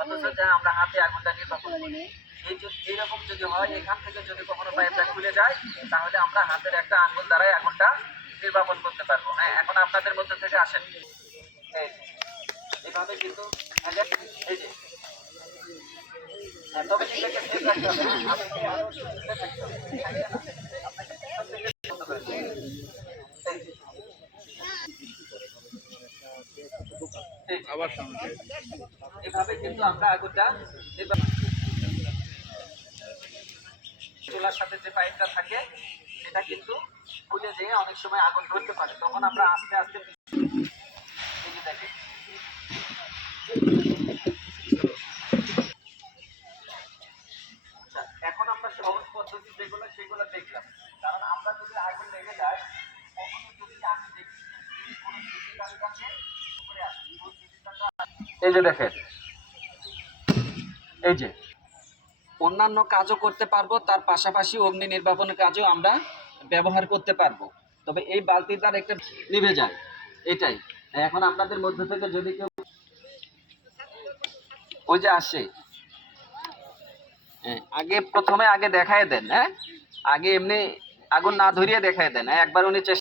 অথচ যা আমরা হাতে আগুনটা নির্বাপন করি, এইরকম যদি হয়, এখান থেকে যদি কখনো পাইপটা খুলে যায়, তাহলে আমরা হাতের একটা আঙ্গুল দ্বারাই আগুনটা নির্বাপন করতে পারবো। হ্যাঁ, এখন আপনাদের মধ্যে থেকে আসেন, এইভাবে কিন্তু এই যে তবে এটাকে সেভ রাখতে হবে। আবার এভাবে কিন্তু আমরা আগুনটা চুলার সাথে যে পাইপটা থাকে সেটা কিন্তু খুলে যেয়ে অনেক সময় আগুন ধরতে পারে, তখন আমরা আস্তে আস্তে দেখি। এখন আমরা সহজ পদ্ধতি যেগুলো সেগুলো দেখলাম, কারণ আমরা যদি আগুন লেগে যায় কখনো যদি আমি দেখি এই যে দেখেন, এই যে অন্যান্য কাজও করতে পারবো, তার পাশাপাশি অগ্নি নির্বাপনের কাজও আমরা ব্যবহার করতে পারবো। তবে এই বালতিটার একটা নিভে যায়, এটাই। এখন আপনাদের মধ্য থেকে যদি কেউ ওই যে আসে, আগে প্রথমে দেখায় দেন, হ্যাঁ, আগে এমনি আগুন না ধরিয়ে দেখায় দেন। একবার উনি চেষ্টা